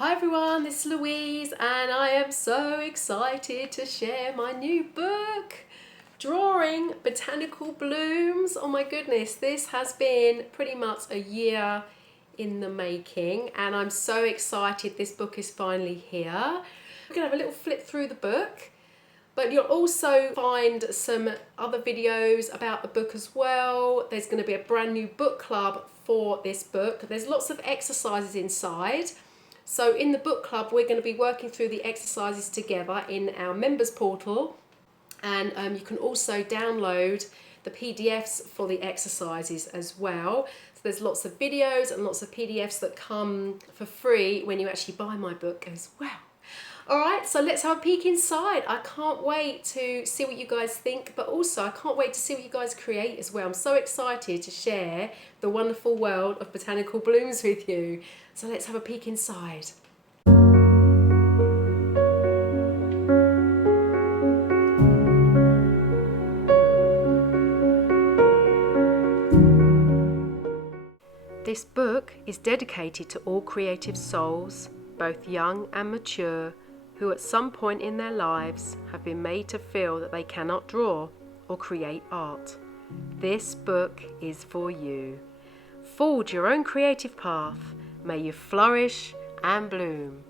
Hi everyone, this is Louise and I am so excited to share my new book, Drawing Botanical Blooms. Oh my goodness, this has been pretty much a year in the making and I'm so excited this book is finally here. We're going to have a little flip through the book, but you'll also find some other videos about the book as well. There's going to be a brand new book club for this book. There's lots of exercises inside. So in the book club, we're going to be working through the exercises together in our members portal. And you can also download the PDFs for the exercises as well. So there's lots of videos and lots of PDFs that come for free when you actually buy my book as well. All right, so let's have a peek inside. I can't wait to see what you guys think, but also I can't wait to see what you guys create as well. I'm so excited to share the wonderful world of Botanical Blooms with you. So let's have a peek inside. This book is dedicated to all creative souls, both young and mature, who at some point in their lives have been made to feel that they cannot draw or create art. This book is for you. Forge your own creative path. May you flourish and bloom.